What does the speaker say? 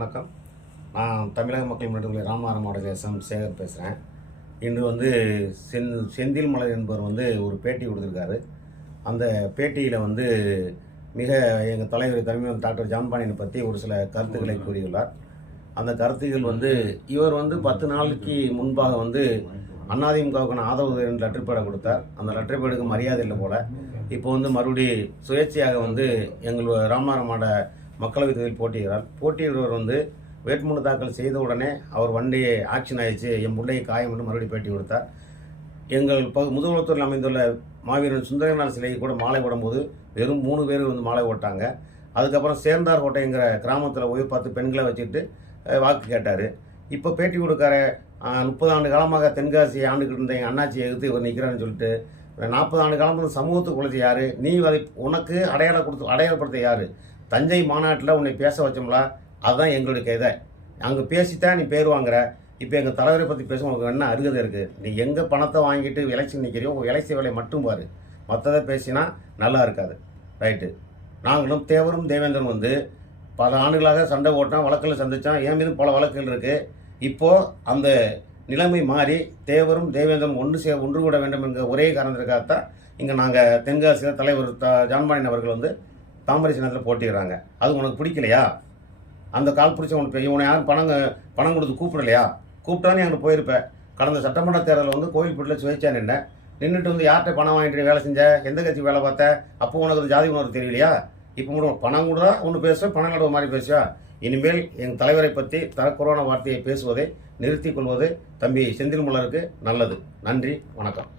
வணக்கம். நான் தமிழக மக்கள் முன்னேற்ற ராமநாதபுரம் மாவட்ட சேகர் பேசுகிறேன். இன்று செந்தில் மலர் என்பவர் ஒரு பேட்டி கொடுத்துருக்காரு. அந்த பேட்டியில் மிக எங்கள் தலைவர் தமிழ் டாக்டர் ஜான்பாண்டியனை பற்றி ஒரு சில கருத்துக்களை கூறியுள்ளார். அந்த கருத்துக்கள் இவர் 10 நாளைக்கு முன்பாக அதிமுகவுக்கான ஆதரவு லெட்டர் பேடை கொடுத்தார். அந்த லெட்டர் பேடுக்கு மரியாதை இல்லை போல. இப்போ மறுபடியும் சுயேட்சையாக எங்கள் ராமநாதபுரம் மாவட்ட மக்களவைத் தொகுதியில் போட்டியிடுவர் வேட்புமனு தாக்கல் செய்த உடனே அவர் வண்டியை ஆக்ஷன் ஆயிடுச்சு, என் முள்ளையை காயம் என்று மறுபடியும் பேட்டி கொடுத்தார். எங்கள் முதுகுளத்தூரில் அமைந்துள்ள மாவீரன் சுந்தரநாள் சிலையை கூட மாலை போடும்போது வெறும் 3 பேர் மாலை போட்டாங்க. அதுக்கப்புறம் சேர்ந்தார் கோட்டைங்கிற கிராமத்தில் போய் 10 பெண்களை வச்சுட்டு வாக்கு கேட்டார். இப்போ பேட்டி கொடுக்கார 30 ஆண்டு காலமாக தென்காசி ஆண்டுகிட்டு இருந்த எங்கள் அண்ணாச்சியை எதிர்த்து இவர் நிற்கிறான்னு சொல்லிட்டு 40 ஆண்டு காலம் சமூகத்துக்கு உழைச்சி யார், நீ அதை உனக்கு அடையாளப்படுத்த யார், தஞ்சை மாநாட்டில் உன்னை பேச வச்சோம்ல, அதுதான் எங்களுடைய கைதை. அங்கே பேசித்தான் நீ பேர் வாங்குற. இப்போ எங்கள் தலைவரை பற்றி பேச உங்களுக்கு என்ன அருகதை இருக்குது? நீ எங்கே பணத்தை வாங்கிட்டு எலெக்ஷன் நிற்கிறியோ உங்கள் எலெக்ஷன் வேலையை மட்டும் பாரு, மற்றதை பேசினா நல்லா இருக்காது. ரைட்டு. நாங்களும் தேவரும் தேவேந்திரன் பல ஆண்டுகளாக சண்டை ஓட்டான், வழக்கில் சந்தித்தான், என் மீதும் பல வழக்குகள் இருக்குது. இப்போது அந்த நிலைமை மாறி தேவரும் தேவேந்திரன் ஒன்று கூட வேண்டும் என்கிற ஒரே காரணத்திற்காகத்தான் இங்கே நாங்கள் தென்காசியில் தலைவர் ஜான்பாண்டியன் அவர்கள் தாமரை சின்னத்தில் போட்டிடுறாங்க. அது உனக்கு பிடிக்கலையா? அந்த கால் பிடிச்ச உன்னை யாரும் பணம் கொடுத்து கூப்பிடலையா? கூப்பிட்டானே அங்கே போயிருப்பேன். கடந்த சட்டமன்ற தேர்தலில் கோயில்பட்டில் சுயேட்சா நின்றுட்டு யார்கிட்ட பணம் வாங்கிட்டு வேலை செஞ்ச, எந்த கட்சி வேலை பார்த்த, அப்போ உனக்கு ஜாதி உணர்வு தெரியலையா? இப்போ மட்டும் பணம் கூட ஒன்று பேசுவேன், பணம் நடுவு மாதிரி பேசுவா. இனிமேல் எங்கள் தலைவரை பற்றி தரக்குறைவான வார்த்தையை பேசுவதை நிறுத்திக் கொள்வது தம்பி செந்தில் மலருக்கு நல்லது. நன்றி, வணக்கம்.